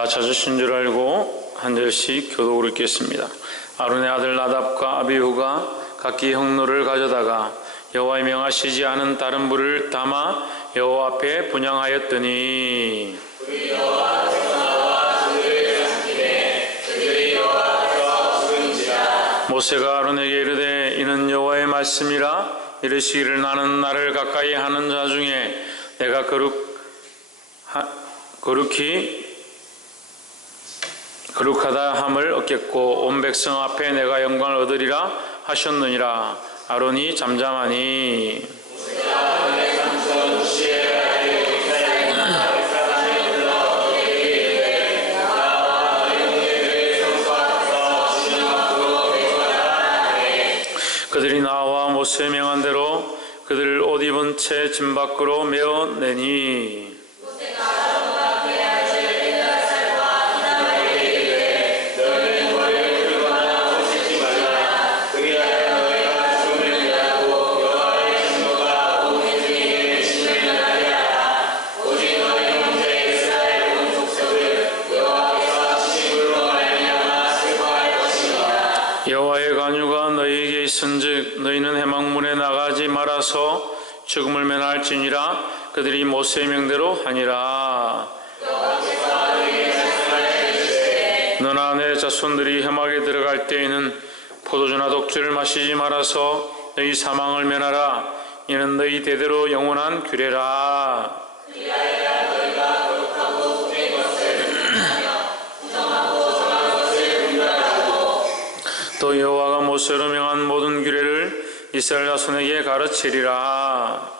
다 찾으신 줄 알고 한 절씩 교독으로 읽겠습니다. 아론의 아들 나답과 아비후가 각기 향로를 가져다가 여호와의 명하시지 않은 다른 불을 담아 여호와 앞에 분향하였더니 모세가 아론에게 이르되 이는 여호와의 말씀이라 이르시기를 나는 나를 가까이 하는 자 중에 내가 거룩하다 함을 얻겠고 온 백성 앞에 내가 영광을 얻으리라 하셨느니라. 아론이 잠잠하니 그들이 나와 모세의 명한 대로 그들을 옷 입은 채 진 밖으로 메어내니 여호와의 간유가 너희에게 있은즉 너희는 해망문에 나가지 말아서 죽음을 면할지니라. 그들이 모세의 명대로 하니라. 너나 내 자손들이 해막에 들어갈 때에는 포도주나 독주를 마시지 말아서 너희 사망을 면하라. 이는 너희 대대로 영원한 규례라. 또 여호와가 모세로 명한 모든 규례를 이스라엘 자손에게 가르치리라.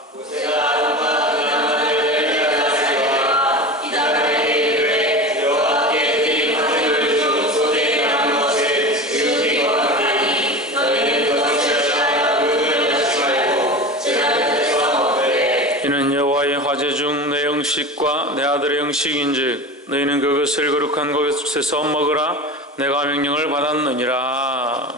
이는 여호와의 화제 중 내 영식과 내 아들의 영식인즉 너희는 그것을 거룩한 곳에서 먹으라. 내가 명령을 받았느니라.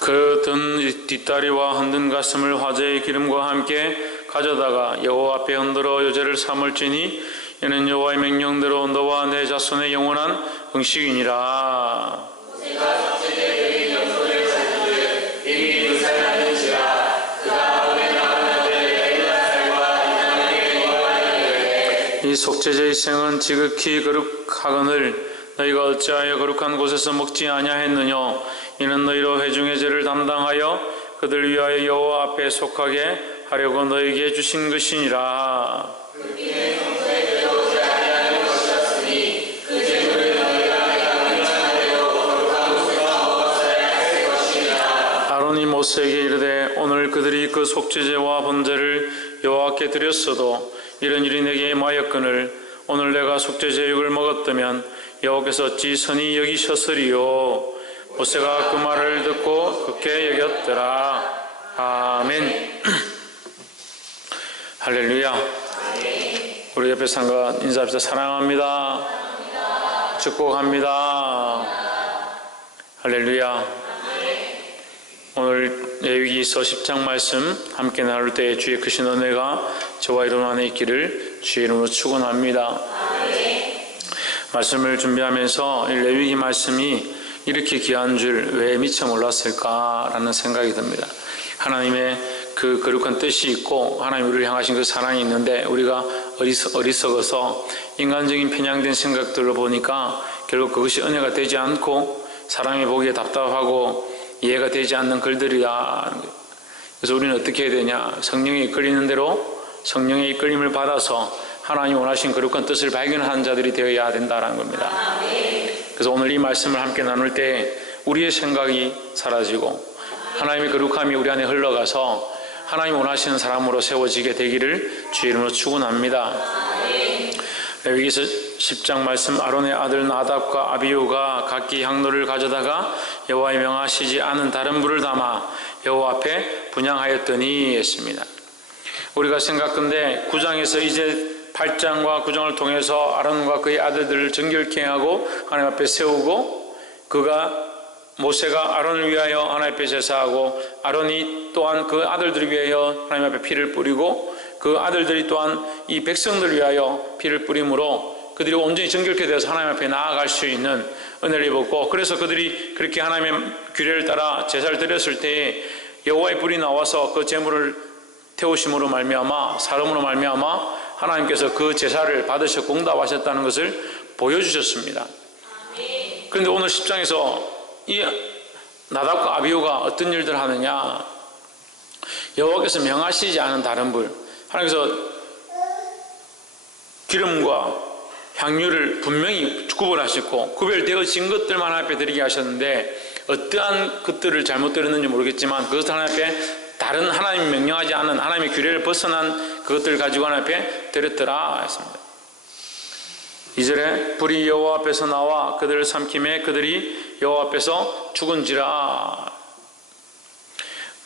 그 든 뒷다리와 흔든 가슴을 화제의 기름과 함께 가져다가 여호와 앞에 흔들어 요제를 삼을지니 이는 여호와의 명령대로 너와 내 자손의 영원한 음식이니라. 이 속죄제의 생은 지극히 거룩하거늘 너희가 어찌하여 거룩한 곳에서 먹지 아니하였느냐. 이는 너희로 회중의 죄를 담당하여 그들 위하여 여호와 앞에 속하게 하려고 너희에게 주신 것이니라. 아론이 모세에게 이르되 오늘 그들이 그 속죄제와 번제를 여호와께 드렸어도 이런 일이 내게 임하였거늘 오늘 내가 속죄제육을 먹었다면 여호와께서 어찌 선히 여기셨으리요. 모세가 그 말을 듣고 좋게 여겼더라. 아멘. 할렐루야. 우리 옆에 상가 인사합시다. 사랑합니다. 축복합니다. 할렐루야. 오늘 레위기서 10장 말씀 함께 나눌 때 주의 크신 은혜가 저와 여러분 안에 있기를 주의 이름으로 축원합니다. 말씀을 준비하면서 이 레위기 말씀이 이렇게 귀한 줄 왜 미처 몰랐을까라는 생각이 듭니다. 하나님의 그 거룩한 뜻이 있고 하나님 우리를 향하신 그 사랑이 있는데 우리가 어리석어서 인간적인 편향된 생각들로 보니까 결국 그것이 은혜가 되지 않고 사람이 보기에 답답하고 이해가 되지 않는 글들이다. 그래서 우리는 어떻게 해야 되냐? 성령에 이끌리는 대로 성령의 이끌림을 받아서 하나님 원하신 거룩한 뜻을 발견하는 자들이 되어야 된다는 겁니다. 그래서 오늘 이 말씀을 함께 나눌 때 우리의 생각이 사라지고 하나님의 거룩함이 우리 안에 흘러가서 하나님 원하시는 사람으로 세워지게 되기를 주의 이름으로 축원합니다. 레위기서 10장 말씀 아론의 아들 나답과 아비후가 각기 향로를 가져다가 여호와의 명하시지 않은 다른 불을 담아 여호와 앞에 분향하였더니 했습니다. 우리가 생각컨대 9장에서 이제 8장과 9장을 통해서 아론과 그의 아들들을 정결케 하고 하나님 앞에 세우고, 모세가 아론을 위하여 하나님 앞에 제사하고, 아론이 또한 그 아들들을 위하여 하나님 앞에 피를 뿌리고, 그 아들들이 또한 이 백성들을 위하여 피를 뿌림으로 그들이 온전히 정결케 되어서 하나님 앞에 나아갈 수 있는 은혜를 입었고, 그래서 그들이 그렇게 하나님의 규례를 따라 제사를 드렸을 때에 여호와의 불이 나와서 그 제물을 태우심으로 말미암아, 사름으로 말미암아 하나님께서 그 제사를 받으셨고 응답하셨다는 것을 보여주셨습니다. 그런데 오늘 10장에서 이 나답과 아비후가 어떤 일들을 하느냐, 여호와께서 명하시지 않은 다른 불, 하나님께서 기름과 향유를 분명히 구분하셨고 구별되어진 것들만 하나님 앞에 드리게 하셨는데, 어떠한 것들을 잘못 드렸는지 모르겠지만 그것을 하나님 앞에 다른 하나님이 명령하지 않은 하나님의 규례를 벗어난 그것들을 가지고 하나님 앞에 드렸더라 했습니다. 2절에 불이 여호와 앞에서 나와 그들을 삼킴에 그들이 여호와 앞에서 죽은지라.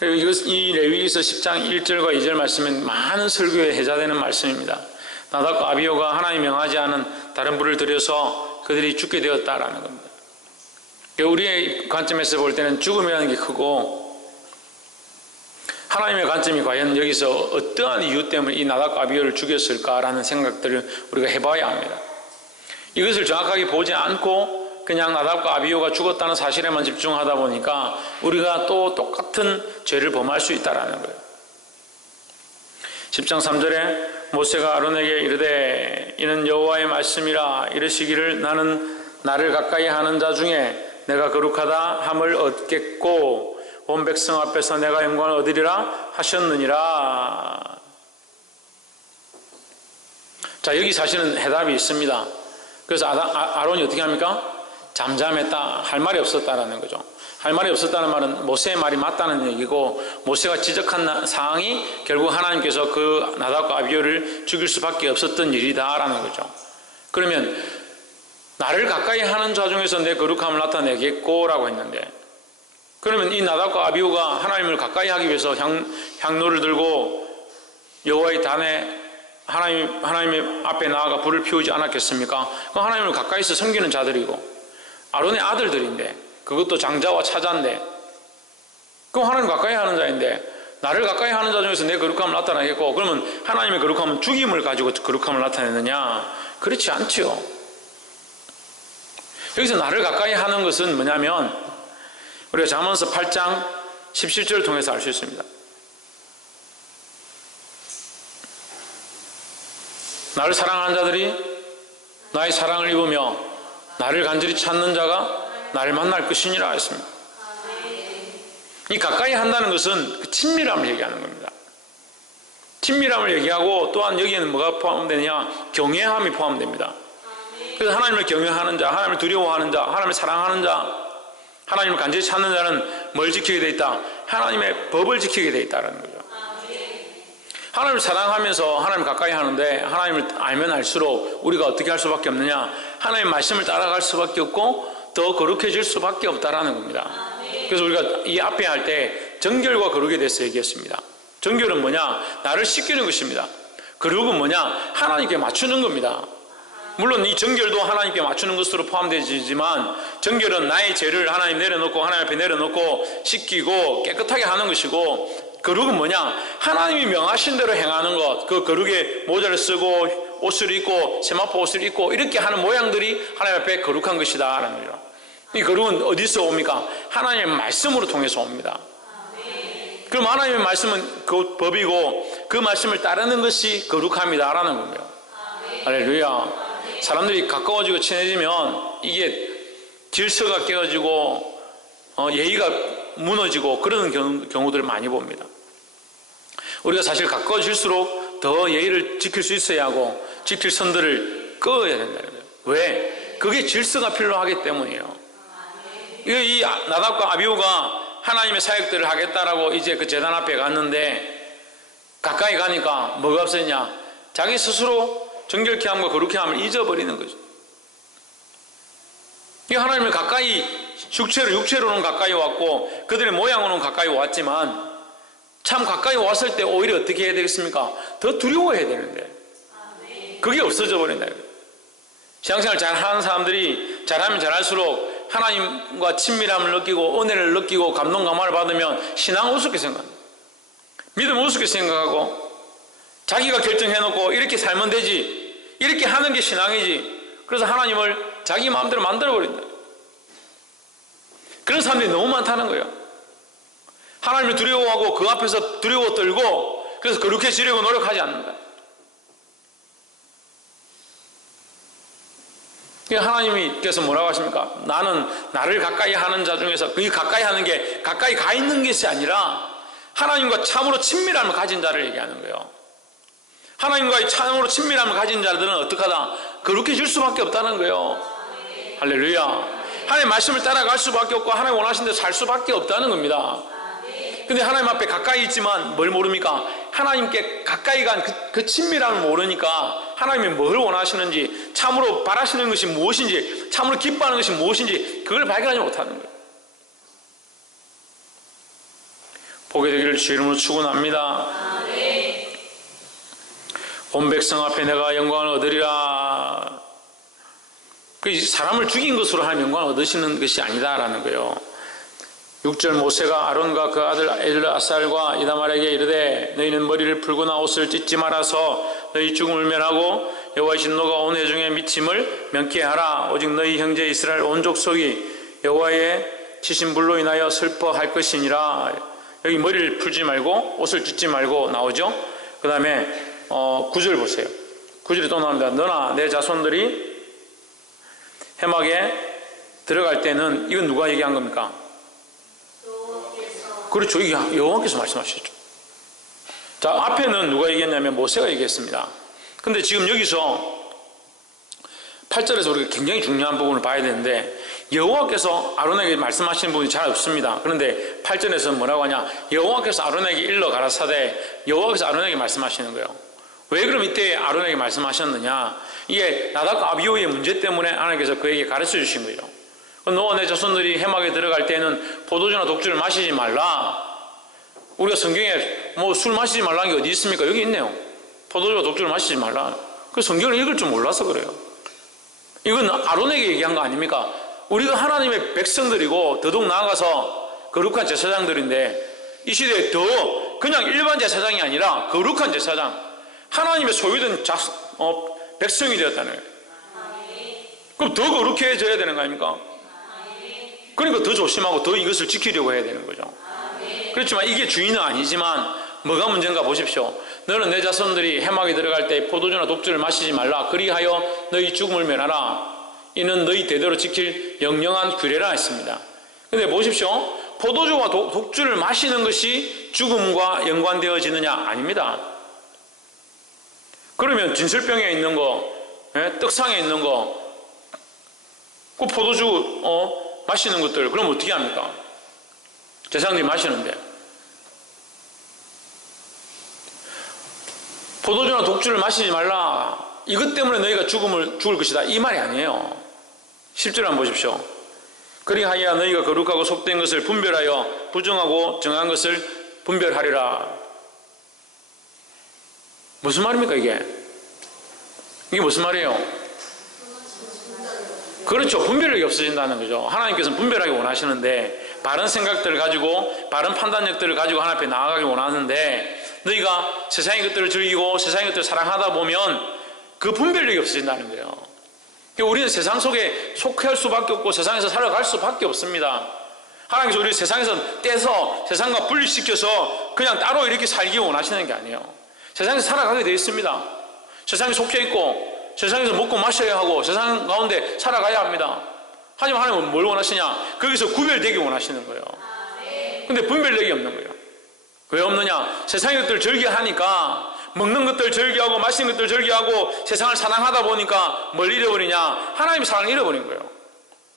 이 레위기서 10장 1절과 2절 말씀은 많은 설교에 해자되는 말씀입니다. 나답과 아비후가 하나님이 명하지 않은 다른 불을 들여서 그들이 죽게 되었다라는 겁니다. 우리의 관점에서 볼 때는 죽음이라는 게 크고, 하나님의 관점이 과연 여기서 어떠한 이유 때문에 이 나답과 아비후를 죽였을까라는 생각들을 우리가 해봐야 합니다. 이것을 정확하게 보지 않고 그냥 나답과 아비후가 죽었다는 사실에만 집중하다 보니까 우리가 또 똑같은 죄를 범할 수 있다는 거예요. 10장 3절에 모세가 아론에게 이르되 이는 여호와의 말씀이라 이르시기를 나는 나를 가까이 하는 자 중에 내가 거룩하다 함을 얻겠고 온 백성 앞에서 내가 영광을 얻으리라 하셨느니라. 자, 여기 사실은 해답이 있습니다. 그래서 아론이 어떻게 합니까? 잠잠했다, 할 말이 없었다라는 거죠. 할 말이 없었다는 말은 모세의 말이 맞다는 얘기고, 모세가 지적한 사항이 결국 하나님께서 그 나답과 아비후를 죽일 수밖에 없었던 일이다라는 거죠. 그러면 나를 가까이 하는 자 중에서 내 거룩함을 나타내겠고 라고 했는데, 그러면 이 나답과 아비후가 하나님을 가까이 하기 위해서 향로를 들고 여호와의 단에 하나님의 앞에 나아가 불을 피우지 않았겠습니까? 그 하나님을 가까이서 섬기는 자들이고 아론의 아들들인데, 그것도 장자와 차자인데, 그럼 하나님 가까이 하는 자인데 나를 가까이 하는 자 중에서 내 거룩함을 나타내겠고, 그러면 하나님의 거룩함은 죽임을 가지고 거룩함을 나타내느냐? 그렇지 않지요. 여기서 나를 가까이 하는 것은 뭐냐면 우리가 잠언서 8장 17절을 통해서 알 수 있습니다. 나를 사랑하는 자들이 나의 사랑을 입으며 나를 간절히 찾는 자가 나를 만날 것이니라 했습니다. 이 가까이 한다는 것은 그 친밀함을 얘기하는 겁니다. 친밀함을 얘기하고, 또한 여기에는 뭐가 포함되느냐? 경외함이 포함됩니다. 그래서 하나님을 경외하는 자, 하나님을 두려워하는 자, 하나님을 사랑하는 자, 하나님을 간절히 찾는 자는 뭘 지키게 돼 있다? 하나님의 법을 지키게 돼 있다는 거죠. 하나님을 사랑하면서 하나님을 가까이 하는데, 하나님을 알면 알수록 우리가 어떻게 할 수밖에 없느냐? 하나님의 말씀을 따라갈 수밖에 없고 더 거룩해질 수밖에 없다라는 겁니다. 그래서 우리가 이 앞에 할 때 정결과 거룩에 대해서 얘기했습니다. 정결은 뭐냐? 나를 씻기는 것입니다. 거룩은 뭐냐? 하나님께 맞추는 겁니다. 물론 이 정결도 하나님께 맞추는 것으로 포함되지만, 정결은 나의 죄를 하나님 내려놓고 하나님 앞에 내려놓고 씻기고 깨끗하게 하는 것이고, 거룩은 뭐냐? 하나님이 명하신 대로 행하는 것, 그 거룩의 모자를 쓰고 옷을 입고 세마포 옷을 입고 이렇게 하는 모양들이 하나님 앞에 거룩한 것이다 라는 거죠. 이 거룩은 어디서 옵니까? 하나님의 말씀으로 통해서 옵니다. 그럼 하나님의 말씀은 그 법이고 그 말씀을 따르는 것이 거룩함이다 라는 겁니다. 할렐루야. 사람들이 가까워지고 친해지면 이게 질서가 깨어지고 예의가 무너지고 그러는 경우들을 많이 봅니다. 우리가 사실 가까워질수록 더 예의를 지킬 수 있어야 하고 지킬 선들을 끄어야 된다는 거예요. 왜? 그게 질서가 필요하기 때문이에요. 이 나답과 아비후가 하나님의 사역들을 하겠다라고 이제 그 제단 앞에 갔는데, 가까이 가니까 뭐가 없었냐? 자기 스스로 정결케 함과 거룩케 함을 잊어버리는 거죠. 이 하나님을 가까이 육체로는 가까이 왔고 그들의 모양으로는 가까이 왔지만, 참 가까이 왔을 때 오히려 어떻게 해야 되겠습니까? 더 두려워해야 되는데, 그게 없어져 버린다. 신앙생활 잘하는 사람들이 잘하면 잘할수록 하나님과 친밀함을 느끼고 은혜를 느끼고 감동 감화를 받으면 신앙 우습게 생각합니다. 믿음 우습게 생각하고 자기가 결정해놓고 이렇게 살면 되지, 이렇게 하는 게 신앙이지. 그래서 하나님을 자기 마음대로 만들어버린다. 그런 사람들이 너무 많다는 거예요. 하나님을 두려워하고 그 앞에서 두려워 떨고 그래서 거룩해지려고 노력하지 않는다. 하나님께서 뭐라고 하십니까? 나는 나를 가까이 하는 자 중에서, 그 가까이 하는 게 가까이 가 있는 것이 아니라 하나님과 참으로 친밀함을 가진 자를 얘기하는 거예요. 하나님과의 참으로 친밀함을 가진 자들은 어떻게 하다? 거룩해질 수밖에 없다는 거예요. 할렐루야. 하나님 말씀을 따라갈 수밖에 없고 하나님 원하신 대로 살 수밖에 없다는 겁니다. 근데 하나님 앞에 가까이 있지만 뭘 모릅니까? 하나님께 가까이 간 그 친밀함을 모르니까 하나님이 뭘 원하시는지, 참으로 바라시는 것이 무엇인지, 참으로 기뻐하는 것이 무엇인지 그걸 발견하지 못하는 거예요. 보게 되기를 주 이름으로 축원합니다. 온 백성 앞에 내가 영광을 얻으리라. 그 사람을 죽인 것으로 하나님 영광을 얻으시는 것이 아니다라는 거예요. 6절 모세가 아론과 그 아들 엘르아살과 이다말에게 이르되 너희는 머리를 풀거나 옷을 찢지 말아서 너희 죽음을 면하고 여호와의 진노가 온 회중에 미침을 명쾌하라. 오직 너희 형제 이스라엘 온 족속이 여호와의 치신 불로 인하여 슬퍼할 것이니라. 여기 머리를 풀지 말고 옷을 찢지 말고 나오죠. 그 다음에 9절 보세요. 9절이 또 나옵니다. 너나 내 자손들이 해막에 들어갈 때는, 이건 누가 얘기한 겁니까? 그렇죠. 이게 여호와께서 말씀하셨죠. 자, 앞에는 누가 얘기했냐면 모세가 얘기했습니다. 근데 지금 여기서 8절에서 우리가 굉장히 중요한 부분을 봐야 되는데, 여호와께서 아론에게 말씀하시는 부분이 잘 없습니다. 그런데 8절에서 뭐라고 하냐? 여호와께서 아론에게 일러 가라사대, 여호와께서 아론에게 말씀하시는 거예요. 왜 그럼 이때 아론에게 말씀하셨느냐? 이게 나답과 아비후의 문제 때문에 하나님께서 그에게 가르쳐 주신 거예요. 너와 내 자손들이 해막에 들어갈 때는 포도주나 독주를 마시지 말라. 우리가 성경에 뭐 술 마시지 말라는 게 어디 있습니까? 여기 있네요. 포도주나 독주를 마시지 말라. 그 성경을 읽을 줄 몰라서 그래요. 이건 아론에게 얘기한 거 아닙니까? 우리가 하나님의 백성들이고 더더욱 나아가서 거룩한 제사장들인데, 이 시대에 더 그냥 일반 제사장이 아니라 거룩한 제사장, 하나님의 소유된 백성이 되었다는 거예요. 그럼 더 거룩해져야 되는 거 아닙니까? 그러니까 더 조심하고 더 이것을 지키려고 해야 되는 거죠. 그렇지만 이게 주인은 아니지만 뭐가 문제인가 보십시오. 너는 내 자손들이 해막에 들어갈 때 포도주나 독주를 마시지 말라. 그리하여 너희 죽음을 면하라. 이는 너희 대대로 지킬 영영한 규례라 했습니다. 근데 보십시오. 포도주와 독주를 마시는 것이 죽음과 연관되어지느냐? 아닙니다. 그러면 진설병에 있는 거, 떡상에 있는 거, 그 포도주 마시는 것들, 그럼 어떻게 합니까? 제사장들이 마시는데. 포도주나 독주를 마시지 말라. 이것 때문에 너희가 죽을 것이다. 이 말이 아니에요. 10절 한번 보십시오. 그리하여 너희가 거룩하고 속된 것을 분별하여 부정하고 정한 것을 분별하리라. 무슨 말입니까 이게? 이게 무슨 말이에요? 그렇죠. 분별력이 없어진다는 거죠. 하나님께서는 분별하기 원하시는데, 바른 생각들을 가지고 바른 판단력들을 가지고 하나님 앞에 나아가기 원하는데, 너희가 세상의 것들을 즐기고 세상의 것들을 사랑하다 보면 그 분별력이 없어진다는 거예요. 우리는 세상 속에 속할 수밖에 없고 세상에서 살아갈 수밖에 없습니다. 하나님께서 우리를 세상에서 떼서 세상과 분리시켜서 그냥 따로 이렇게 살기 원하시는 게 아니에요. 세상에서 살아가게 되어 있습니다. 세상에 속해 있고 세상에서 먹고 마셔야 하고 세상 가운데 살아가야 합니다. 하지만 하나님은 뭘 원하시냐? 거기서 구별되기 원하시는 거예요. 근데 분별력이 없는 거예요. 왜 없느냐? 세상의 것들을 즐겨하니까, 먹는 것들 즐겨하고 마시는 것들 즐겨하고 세상을 사랑하다 보니까 뭘 잃어버리냐? 하나님의 사랑을 잃어버린 거예요.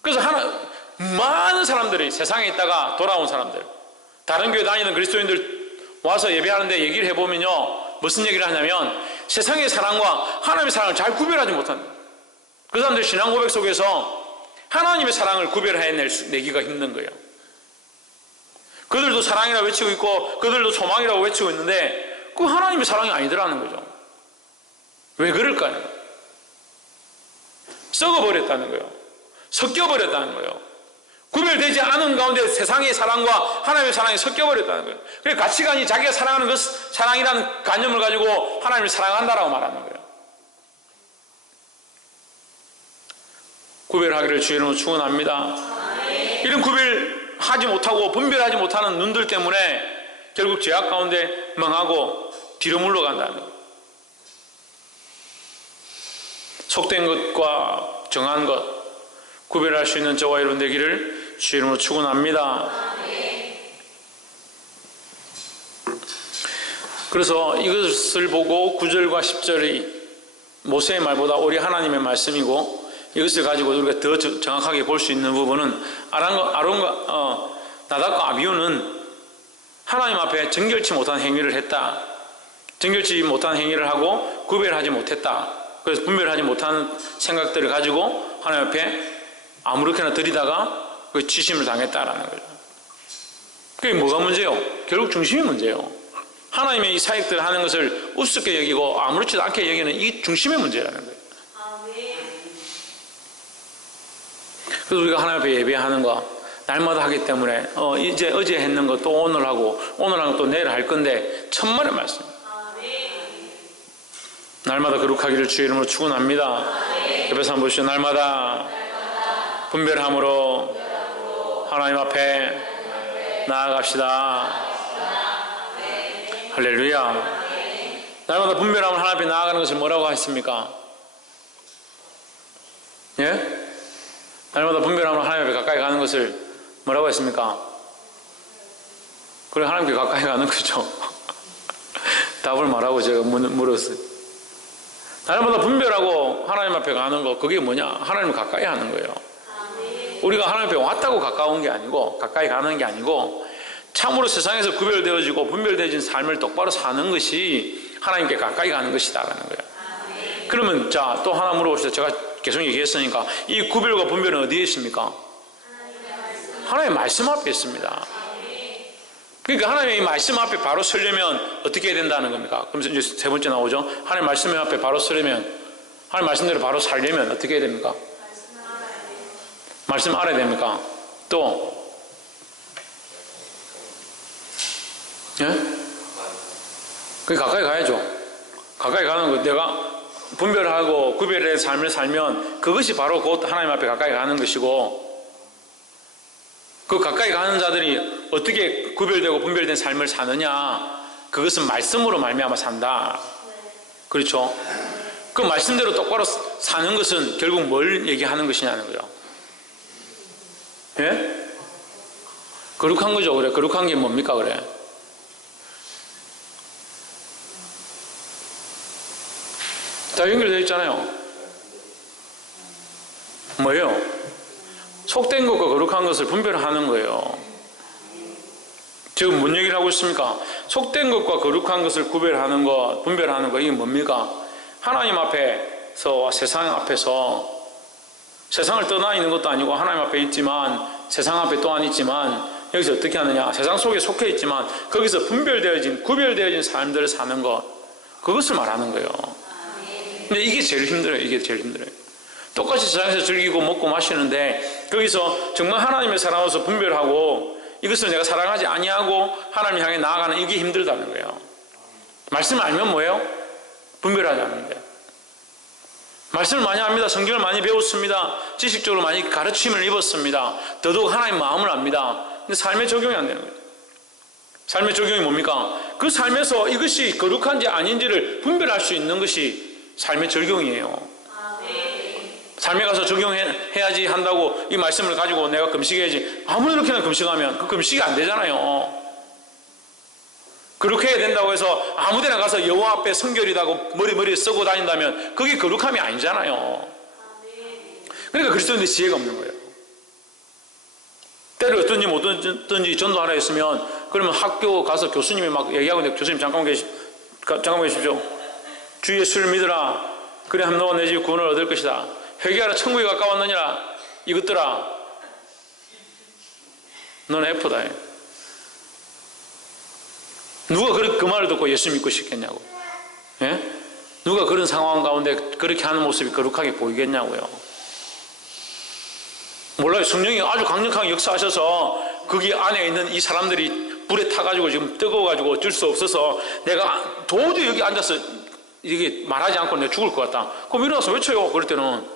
그래서 많은 사람들이 세상에 있다가 돌아온 사람들, 다른 교회 다니는 그리스도인들 와서 예배하는데 얘기를 해보면요, 무슨 얘기를 하냐면 세상의 사랑과 하나님의 사랑을 잘 구별하지 못한다. 그 사람들 신앙 고백 속에서 하나님의 사랑을 구별해내기가 힘든 거예요. 그들도 사랑이라고 외치고 있고 그들도 소망이라고 외치고 있는데 그 하나님의 사랑이 아니더라는 거죠. 왜 그럴까요? 썩어버렸다는 거예요. 섞여버렸다는 거예요. 구별되지 않은 가운데 세상의 사랑과 하나님의 사랑이 섞여버렸다는 거예요. 그래서 가치관이 자기가 사랑하는 것, 사랑이라는 관념을 가지고 하나님을 사랑한다라고 말하는 거예요. 구별하기를 주의 이름으로 축원합니다. 이런 구별하지 못하고 분별하지 못하는 눈들 때문에 결국 죄악 가운데 망하고 뒤로 물러간다는 거예요. 속된 것과 정한 것 구별할 수 있는 저와 여러분 되기를 주의 이름으로 축원합니다. 그래서 이것을 보고 9절과 10절이 모세의 말보다 오히려 하나님의 말씀이고, 이것을 가지고 우리가 더 정확하게 볼 수 있는 부분은 나답과 아비후는 하나님 앞에 정결치 못한 행위를 했다. 정결치 못한 행위를 하고 구별하지 못했다. 그래서 분별하지 못하는 생각들을 가지고 하나님 앞에 아무렇게나 들이다가 그 치심을 당했다라는 거죠. 그게 뭐가 문제예요? 결국 중심이 문제예요. 하나님의 이 사역들을 하는 것을 우습게 여기고 아무렇지도 않게 여기는 이 중심의 문제라는 거예요. 그래서 우리가 하나님 앞에 예배하는 거 날마다 하기 때문에 이제 어제 했는 거 또 오늘 하고 오늘 하는 거 또 내일 할 건데 천만의 말씀. 날마다 거룩하기를 주의 이름으로 축원합니다. 옆에서 한번 보시죠. 날마다 분별함으로 하나님 앞에 나아갑시다. 할렐루야. 날마다 분별함으로 하나님 앞에 나아가는 것을 뭐라고 했습니까? 예? 날마다 분별함으로 하나님 앞에 가까이 가는 것을 뭐라고 했습니까? 그래, 하나님께 가까이 가는 거죠. 답을 말하고 제가 물었어요. 날마다 분별하고 하나님 앞에 가는 거, 그게 뭐냐? 하나님을 가까이 하는 거예요. 우리가 하나님 앞에 왔다고 가까운 게 아니고, 가까이 가는 게 아니고, 참으로 세상에서 구별되어지고 분별되어진 삶을 똑바로 사는 것이 하나님께 가까이 가는 것이다라는 거예요. 그러면 자, 또 하나 물어봅시다. 제가 계속 얘기했으니까 이 구별과 분별은 어디에 있습니까? 하나님의 말씀 앞에 있습니다. 그러니까 하나님의 말씀 앞에 바로 서려면 어떻게 해야 된다는 겁니까? 그럼 이제 세 번째 나오죠. 하나님 말씀 앞에 바로 서려면, 하나님 말씀대로 바로 살려면 어떻게 해야 됩니까? 말씀 알아야 됩니까? 또 예? 그 가까이 가야죠. 가까이 가는 거, 내가 분별하고 구별의 삶을 살면 그것이 바로 곧 하나님 앞에 가까이 가는 것이고, 그 가까이 가는 자들이 어떻게 구별되고 분별된 삶을 사느냐, 그것은 말씀으로 말미암아 산다. 그렇죠? 그 말씀대로 똑바로 사는 것은 결국 뭘 얘기하는 것이냐는 거예요. 예? 거룩한 거죠. 그래. 거룩한 게 뭡니까? 그래. 다 연결되어 있잖아요. 뭐예요? 속된 것과 거룩한 것을 분별하는 거예요. 지금 뭔 얘기를 하고 있습니까? 속된 것과 거룩한 것을 구별하는 것, 분별하는 것, 이게 뭡니까? 하나님 앞에서, 세상 앞에서, 세상을 떠나 있는 것도 아니고 하나님 앞에 있지만, 세상 앞에 또한 있지만, 여기서 어떻게 하느냐? 세상 속에 속해 있지만 거기서 분별되어진, 구별되어진 삶들을 사는 것, 그것을 말하는 거예요. 근데 이게 제일 힘들어요. 이게 제일 힘들어요. 똑같이 세상에서 즐기고 먹고 마시는데 거기서 정말 하나님의 사랑으로서 분별하고 이것을 내가 사랑하지 아니하고 하나님 향해 나아가는, 이게 힘들다는 거예요. 말씀을 알면 뭐예요? 분별하지 않는데. 말씀을 많이 압니다. 성경을 많이 배웠습니다. 지식적으로 많이 가르침을 입었습니다. 더더욱 하나님 마음을 압니다. 근데 삶에 적용이 안 되는 거예요. 삶의 적용이 뭡니까? 그 삶에서 이것이 거룩한지 아닌지를 분별할 수 있는 것이 삶의 적용이에요. 삶에 가서 적용해야지 한다고 이 말씀을 가지고 내가 금식해야지, 아무렇게나 금식하면 그 금식이 안 되잖아요. 그렇게 해야 된다고 해서 아무데나 가서 여호와 앞에 성결이라고 머리에 쓰고 다닌다면 그게 거룩함이 아니잖아요. 그러니까 그리스도인들이 지혜가 없는 거예요. 때를 어떤지 못 어떤지 전도하라 했으면, 그러면 학교 가서 교수님이 막 얘기하고 있는데, 교수님 잠깐만 계십시오. 주 예수를 믿으라. 그래 하면 너가 내 집 구원을 얻을 것이다. 회개하라. 천국에 가까웠느니라. 이것들아, 너는 F다. 누가 그 말을 듣고 예수 믿고 싶겠냐고. 예? 누가 그런 상황 가운데 그렇게 하는 모습이 거룩하게 보이겠냐고요. 몰라요. 성령이 아주 강력하게 역사하셔서 거기 안에 있는 이 사람들이 불에 타가지고 지금 뜨거워가지고 어쩔 수 없어서 내가 도저히 여기 앉아서 이게 말하지 않고 내가 죽을 것 같다. 그럼 일어나서 외쳐요. 그럴 때는.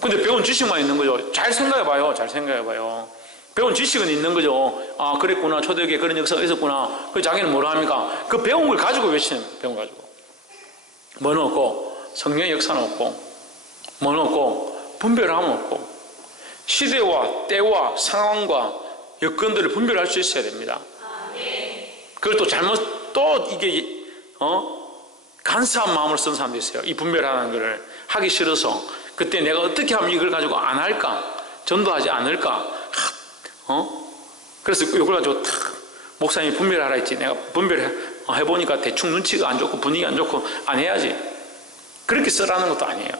근데 배운 지식만 있는 거죠. 잘 생각해봐요. 잘 생각해봐요. 배운 지식은 있는 거죠. 아, 그랬구나. 초대교회에 그런 역사가 있었구나. 그 자기는 뭐라 합니까? 그 배운 걸 가지고 외치는 거예요. 배운 거 가지고. 뭐는 없고, 성령의 역사는 없고, 뭐는 없고, 분별함은 없고, 시대와 때와 상황과 여건들을 분별할 수 있어야 됩니다. 그걸 또 잘못, 또 이게, 간사한 마음을 쓴 사람도 있어요. 이 분별하는 거를 하기 싫어서. 그때 내가 어떻게 하면 이걸 가지고 안 할까? 전도하지 않을까? 그래서 이걸 가지고 탁, 목사님이 분별하라 했지. 내가 분별해보니까 대충 눈치가 안 좋고 분위기 안 좋고 안 해야지. 그렇게 쓰라는 것도 아니에요.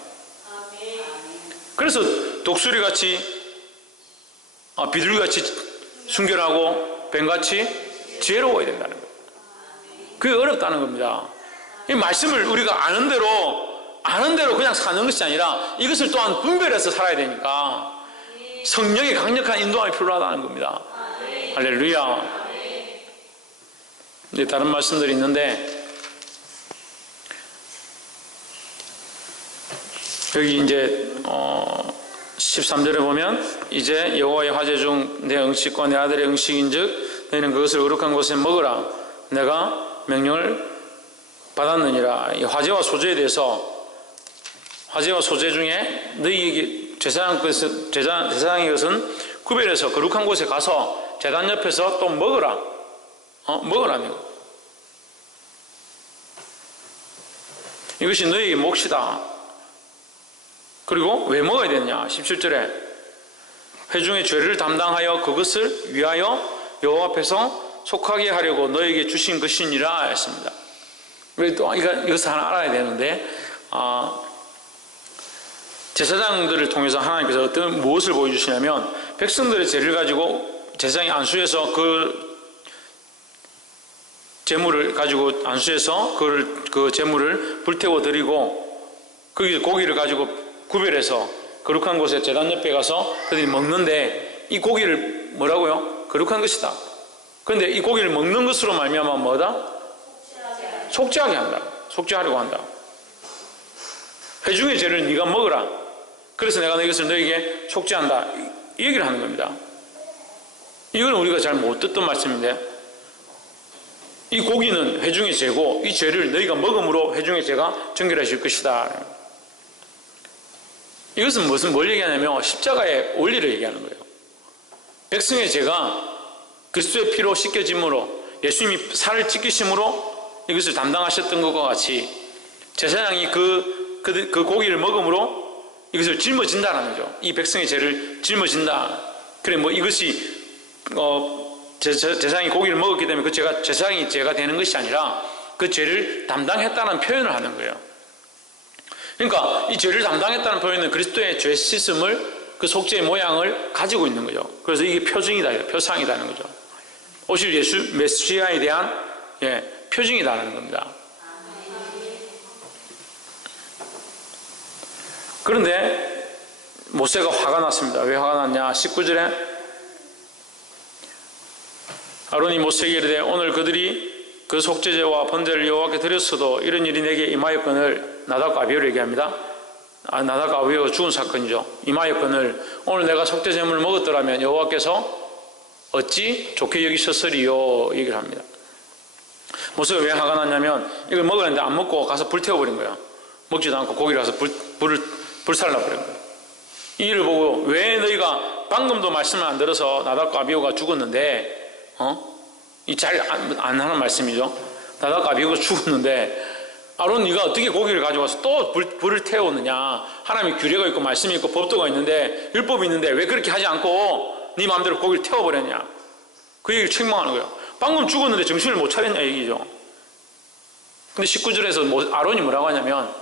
그래서 독수리같이, 비둘기같이 순결하고 뱀같이 지혜로워야 된다는 거예요. 그게 어렵다는 겁니다. 이 말씀을 우리가 아는 대로 그냥 사는 것이 아니라 이것을 또한 분별해서 살아야 되니까 성령의 강력한 인도함이 필요하다는 겁니다. 할렐루야. 이제 다른 말씀들이 있는데 여기 이제 13절에 보면 이제 여호와의 화제 중 내 음식과 내 아들의 음식인즉 너희는 그것을 거룩한 곳에 먹으라. 내가 명령을 받았느니라. 이 화제와 소제에 대해서 화제와 소제 중에 너희에게 제사장의 것은 구별해서 거룩한 곳에 가서 제단 옆에서 또 먹으라. 먹으라는 거. 이것이 너희에게 몫이다. 그리고 왜 먹어야 되느냐? 17절에 회중의 죄를 담당하여 그것을 위하여 여호와 앞에서 속하게 하려고 너희에게 주신 것이니라 했습니다. 왜 또 이것을 하나 알아야 되는데 제사장들을 통해서 하나님께서 어떤 무엇을 보여주시냐면 백성들의 죄를 가지고 제사장이 안수해서 그 제물을 가지고 안수해서 그 제물을 불태워 드리고 그 고기를 가지고 구별해서 거룩한 곳에 제단 옆에 가서 그들이 먹는데 이 고기를 뭐라고요? 거룩한 것이다. 그런데 이 고기를 먹는 것으로 말미암아 뭐다? 속죄하게 한다. 속죄하려고 한다. 회중의 죄를 네가 먹으라. 그래서 내가 이것을 너에게 속죄한다. 이 얘기를 하는 겁니다. 이건 우리가 잘 못 듣던 말씀인데 이 고기는 회중의 죄고 이 죄를 너희가 먹음으로 회중의 죄가 정결해질 것이다. 이것은 뭘 얘기하냐면 십자가의 원리를 얘기하는 거예요. 백성의 죄가 그리스도의 피로 씻겨짐으로 예수님이 살을 찢기심으로 이것을 담당하셨던 것과 같이 제사장이 그 고기를 먹음으로 이것을 짊어진다라는 거죠. 이 백성의 죄를 짊어진다. 그래 이것이 제사장이 고기를 먹었기 때문에 그 죄가 제사장이 죄가 되는 것이 아니라 그 죄를 담당했다는 표현을 하는 거예요. 그러니까 이 죄를 담당했다는 표현은 그리스도의 죄 씻음을 그 속죄의 모양을 가지고 있는 거죠. 그래서 이게 표징이다, 표상이라는 거죠. 오실 예수 메시아에 대한 표징이라는 겁니다. 그런데 모세가 화가 났습니다. 왜 화가 났냐? 19절에 아론이 모세에게 이르되 오늘 그들이 그 속죄제와 번제를 여호와께 드렸어도 이런 일이 내게 임하였거늘 나답과 아비후를 얘기합니다. 나답과 아비후가 죽은 사건이죠. 임하였거늘 오늘 내가 속죄제물을 먹었더라면 여호와께서 어찌 좋게 여기셨으리요 얘기를 합니다. 모세가 왜 화가 났냐면 이걸 먹으려는데 안 먹고 가서 불태워버린 거예요. 먹지도 않고 고기를 가서 불살라버린 거예요. 이 일을 보고 왜 너희가 방금도 말씀을 안 들어서 나답과 아비후가 죽었는데 이 잘 안 하는 말씀이죠. 나답과 아비후가 죽었는데 아론 네가 어떻게 고기를 가져와서 또 불을 태우느냐. 하나님의 규례가 있고 말씀이 있고 법도가 있는데 율법이 있는데 왜 그렇게 하지 않고 네 마음대로 고기를 태워버렸냐. 그 얘기를 책망하는 거예요. 방금 죽었는데 정신을 못 차렸냐 얘기죠. 근데 19절에서 아론이 뭐라고 하냐면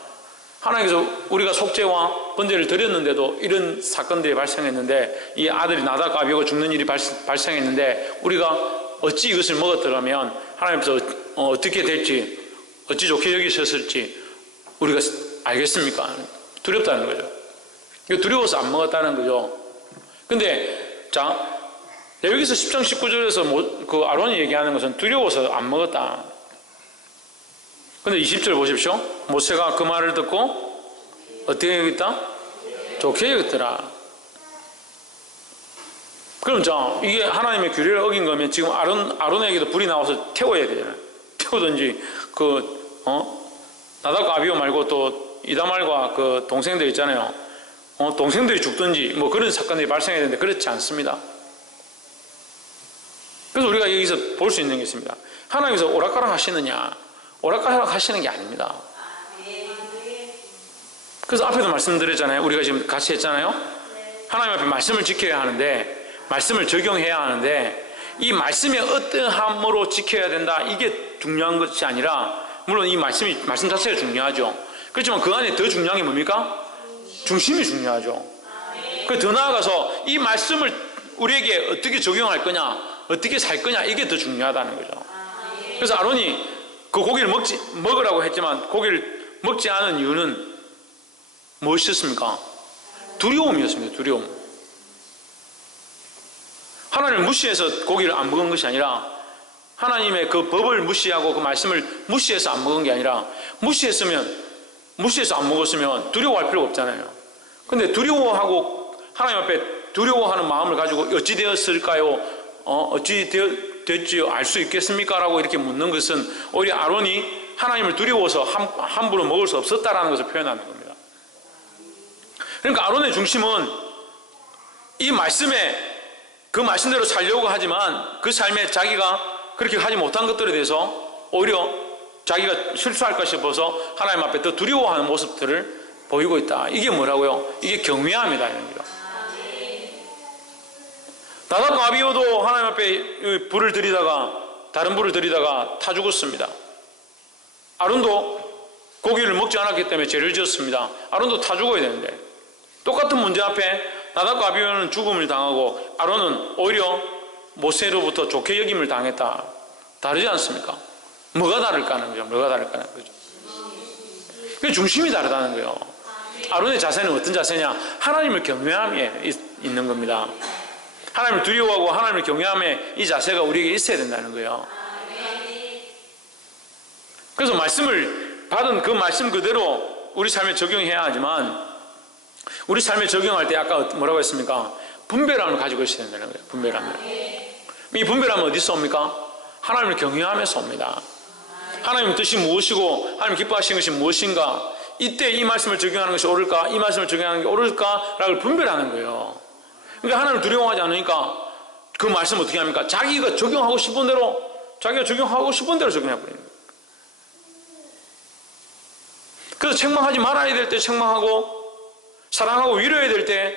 하나님께서 우리가 속죄와 번제를 드렸는데도 이런 사건들이 발생했는데 이 아들이 나답과 아비후가 죽는 일이 발생했는데 우리가 어찌 이것을 먹었더라면 하나님께서 어떻게 될지 어찌 좋게 여기셨을지 우리가 알겠습니까? 두렵다는 거죠. 이거 두려워서 안 먹었다는 거죠. 근데 자, 레위기서 10장 19절에서 그 아론이 얘기하는 것은 두려워서 안 먹었다. 근데 20절 보십시오. 모세가 그 말을 듣고 어떻게 여겼다? 좋게 여겼더라. 그럼 자, 이게 하나님의 규례를 어긴 거면 지금 아론에게도 불이 나와서 태워야 되잖아요. 태우든지 나답과 아비후 말고 또 이다말과 그 동생들 있잖아요. 동생들이 죽든지 뭐 그런 사건들이 발생해야 되는데 그렇지 않습니다. 그래서 우리가 여기서 볼 수 있는 게 있습니다. 하나님께서 오락가락 하시느냐? 오락가락 하시는 게 아닙니다. 그래서 앞에도 말씀드렸잖아요. 우리가 지금 같이 했잖아요. 하나님 앞에 말씀을 지켜야 하는데, 말씀을 적용해야 하는데, 이 말씀의 어떠함으로 지켜야 된다, 이게 중요한 것이 아니라, 물론 이 말씀 자체가 중요하죠. 그렇지만 그 안에 더 중요한 게 뭡니까? 중심이 중요하죠. 더 나아가서 이 말씀을 우리에게 어떻게 적용할 거냐, 어떻게 살 거냐, 이게 더 중요하다는 거죠. 그래서 아론이 그 고기를 먹으라고 했지만 고기를 먹지 않은 이유는 무엇이었습니까? 두려움이었습니다. 두려움. 하나님을 무시해서 고기를 안 먹은 것이 아니라, 하나님의 그 법을 무시하고 그 말씀을 무시해서 안 먹은 게 아니라, 무시해서 안 먹었으면 두려워할 필요가 없잖아요. 근데 두려워하고 하나님 앞에 두려워하는 마음을 가지고 어찌 되었을까요? 어찌 됐지요? 알 수 있겠습니까? 라고 이렇게 묻는 것은 오히려 아론이 하나님을 두려워서 함부로 먹을 수 없었다라는 것을 표현하는 겁니다. 그러니까 아론의 중심은 이 말씀에, 그 말씀대로 살려고 하지만 그 삶에 자기가 그렇게 하지 못한 것들에 대해서 오히려 자기가 실수할까 싶어서 하나님 앞에 더 두려워하는 모습들을 보이고 있다. 이게 뭐라고요? 이게 경외함이다, 이런 거죠. 나답과 아비후도 하나님 앞에 불을 들이다가, 다른 불을 들이다가 타 죽었습니다. 아론도 고기를 먹지 않았기 때문에 죄를 지었습니다. 아론도 타 죽어야 되는데, 똑같은 문제 앞에 나답과 아비후는 죽음을 당하고 아론은 오히려 모세로부터 좋게 여김을 당했다. 다르지 않습니까? 뭐가 다를까 하는 거죠. 뭐가 다를까 하는 거죠. 그 중심이 다르다는 거예요. 아론의 자세는 어떤 자세냐? 하나님을 경외함에 있는 겁니다. 하나님을 두려워하고 하나님을 경외함에 이 자세가 우리에게 있어야 된다는 거예요. 그래서 말씀을 받은 그 말씀 그대로 우리 삶에 적용해야 하지만, 우리 삶에 적용할 때 아까 뭐라고 했습니까? 분별함을 가지고 있어야 된다는 거예요. 분별함을. 이 분별함은 어디서 옵니까? 하나님을 경외하면서 옵니다. 하나님의 뜻이 무엇이고 하나님 기뻐하시는 것이 무엇인가, 이때 이 말씀을 적용하는 것이 옳을까, 이 말씀을 적용하는 게 옳을까라고 분별하는 거예요. 그러니까 하나님을 두려워하지 않으니까 그 말씀 어떻게 합니까? 자기가 적용하고 싶은 대로 적용해버리는 거예요. 그래서 책망하지 말아야 될 때 책망하고, 사랑하고 위로해야 될 때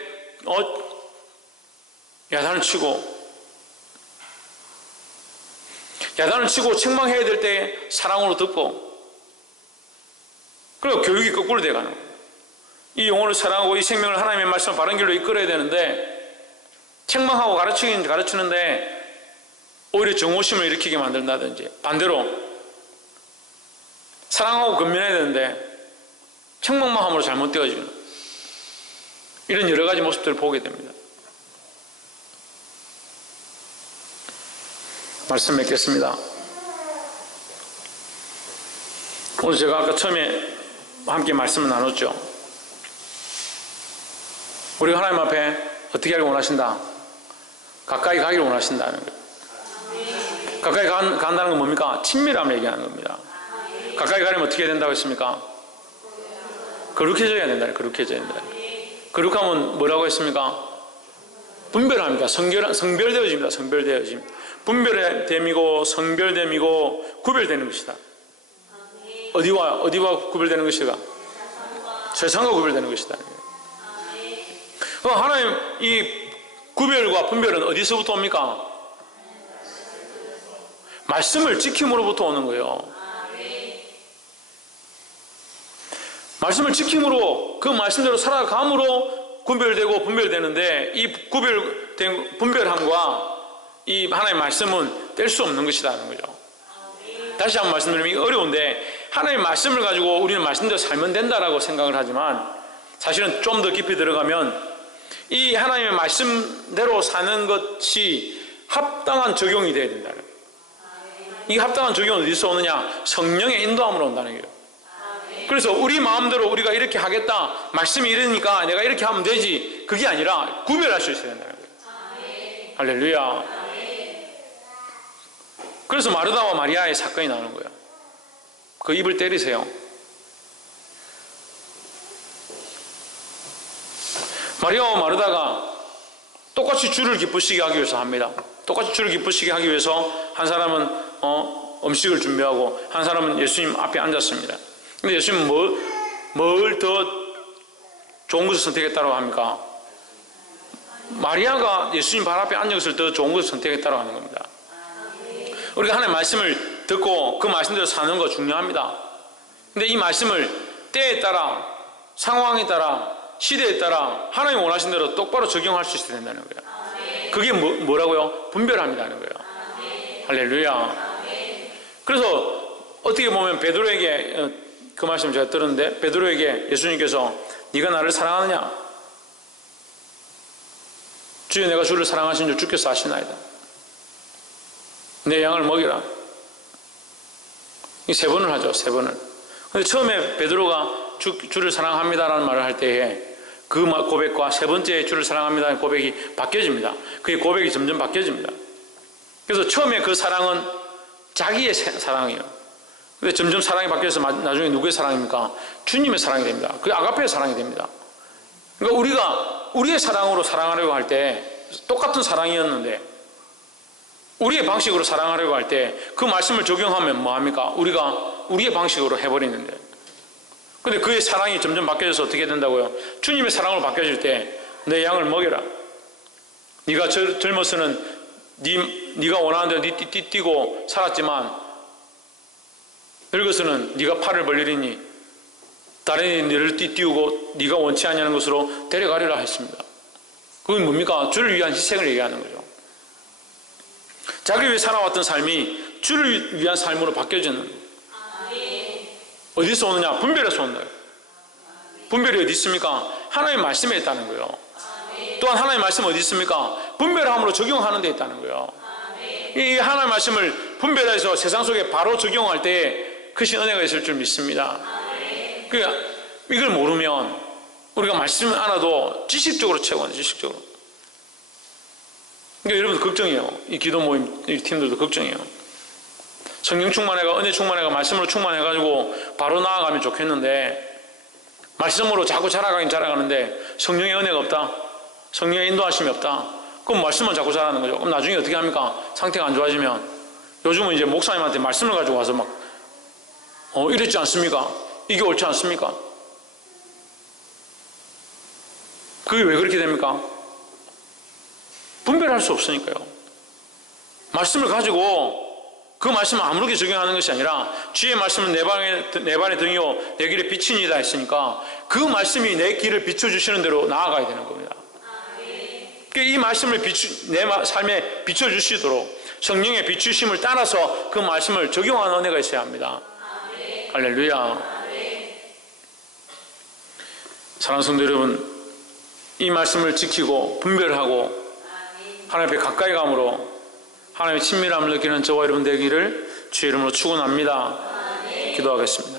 야단을 치고 책망해야 될 때 사랑으로 듣고, 그리고 교육이 거꾸로 돼가는 거예요. 이 영혼을 사랑하고 이 생명을 하나님의 말씀을 바른 길로 이끌어야 되는데, 책망하고 가르치는데 오히려 정오심을 일으키게 만든다든지, 반대로 사랑하고 건면해야 되는데 책망만 함으로 잘못되어지는, 이런 여러 가지 모습들을 보게 됩니다. 말씀 맺겠습니다. 오늘 제가 아까 처음에 함께 말씀을 나눴죠. 우리가 하나님 앞에 어떻게 하길 원하신다? 가까이 가기를 원하신다는 거예요. 가까이 간다는 건 뭡니까? 친밀함을 얘기하는 겁니다. 가까이 가려면 어떻게 해야 된다고 했습니까? 거룩해져야 된다. 거룩해져야 된다. 거룩하면 뭐라고 했습니까? 분별합니다. 성별되어집니다. 성별되어짐. 분별됨이고 성별됨이고 구별되는 것이다. 어디와 구별되는 것이가? 세상과 구별되는 것이다. 하나님, 이 구별과 분별은 어디서부터 옵니까? 말씀을 지킴으로부터 오는 거예요. 말씀을 지킴으로, 그 말씀대로 살아감으로 구별되고 분별되는데, 이 분별함과 이 하나님의 말씀은 뗄 수 없는 것이라는 거죠. 다시 한번 말씀드리면 어려운데, 하나님의 말씀을 가지고 우리는 말씀대로 살면 된다라고 생각을 하지만, 사실은 좀 더 깊이 들어가면 이 하나님의 말씀대로 사는 것이 합당한 적용이 되어야 된다는 거예요. 이 합당한 적용은 어디서 오느냐? 성령의 인도함으로 온다는 거예요. 그래서 우리 마음대로 우리가 이렇게 하겠다, 말씀이 이러니까 내가 이렇게 하면 되지, 그게 아니라 구별할 수 있어야 된다는 거예요. 할렐루야. 그래서 마르다와 마리아의 사건이 나오는 거예요. 그 입을 때리세요. 마리아와 마르다가 똑같이 주를 기쁘시게 하기 위해서 합니다. 똑같이 주를 기쁘시게 하기 위해서 한 사람은 음식을 준비하고 한 사람은 예수님 앞에 앉았습니다. 근데 예수님은 뭘 더 좋은 것을 선택했다고 합니까? 마리아가 예수님 발 앞에 앉은 것을 더 좋은 것을 선택했다고 하는 겁니다. 우리가 하나님의 말씀을 듣고 그 말씀대로 사는 거 중요합니다. 근데 이 말씀을 때에 따라, 상황에 따라, 시대에 따라 하나님 원하신 대로 똑바로 적용할 수 있어야 된다는 거예요. 그게 뭐라고요? 분별합니다는 거예요. 할렐루야. 그래서 어떻게 보면 베드로에게, 그 말씀 제가 들었는데, 베드로에게 예수님께서 네가 나를 사랑하느냐? 주여 내가 주를 사랑하신 줄 주께서 아시나이다. 내 양을 먹이라. 이 3번을 하죠. 3번을. 근데 처음에 베드로가 주를 사랑합니다라는 말을 할 때에 그 고백과 3번째 주를 사랑합니다는 고백이 바뀌어집니다. 그 고백이 점점 바뀌어집니다. 그래서 처음에 그 사랑은 자기의 사랑이에요. 근데 점점 사랑이 바뀌어서 나중에 누구의 사랑입니까? 주님의 사랑이 됩니다. 그게 아가페의 사랑이 됩니다. 그러니까 우리가 우리의 사랑으로 사랑하려고 할 때 똑같은 사랑이었는데 우리의 방식으로 사랑하려고 할 때 그 말씀을 적용하면 뭐합니까? 우리가 우리의 방식으로 해버리는데, 근데 그의 사랑이 점점 바뀌어져서 어떻게 된다고요? 주님의 사랑으로 바뀌어질 때 내 양을 먹여라. 네가 젊어서는 네가 원하는 대로 네 뛰고 살았지만 늙어서는 네가 팔을 벌리리니 다른 이들이 너를 띄우고 네가 원치 않냐는 것으로 데려가리라 했습니다. 그건 뭡니까? 주를 위한 희생을 얘기하는 거죠. 자기를 위해 살아왔던 삶이 주를 위한 삶으로 바뀌어지는 거예요. 어디서 오느냐? 분별에서 온다. 분별이 어디 있습니까? 하나님의 말씀에 있다는 거예요. 또한 하나님의 말씀 어디 있습니까? 분별함으로 적용하는 데 있다는 거예요. 이 하나님의 말씀을 분별해서 세상 속에 바로 적용할 때 크신 은혜가 있을 줄 믿습니다. 그러니까 이걸 모르면 우리가 말씀을 알아도 지식적으로 채워요. 지식적으로. 그러니까 여러분들 걱정이에요. 이 기도 모임 이 팀들도 걱정이에요. 성령 충만해가, 은혜 충만해가, 말씀으로 충만해가지고 바로 나아가면 좋겠는데 말씀으로 자꾸 자라가긴 자라가는데 성령의 은혜가 없다, 성령의 인도하심이 없다, 그럼 말씀만 자꾸 자라는 거죠. 그럼 나중에 어떻게 합니까? 상태가 안 좋아지면 요즘은 이제 목사님한테 말씀을 가지고 와서 막 이랬지 않습니까? 이게 옳지 않습니까? 그게 왜 그렇게 됩니까? 분별할 수 없으니까요. 말씀을 가지고 그 말씀을 아무렇게 적용하는 것이 아니라 주의 말씀은 내 발의 등이요 내 길에 빛이니이다 했으니까 그 말씀이 내 길을 비춰주시는 대로 나아가야 되는 겁니다. 이 말씀을 내 삶에 비춰주시도록 성령의 비추심을 따라서 그 말씀을 적용하는 은혜가 있어야 합니다. 할렐루야. 사랑하는 성도 여러분, 이 말씀을 지키고 분별하고 하나님 앞에 가까이 감으로 하나님의 친밀함을 느끼는 저와 여러분 되기를 주의 이름으로 축원합니다. 기도하겠습니다.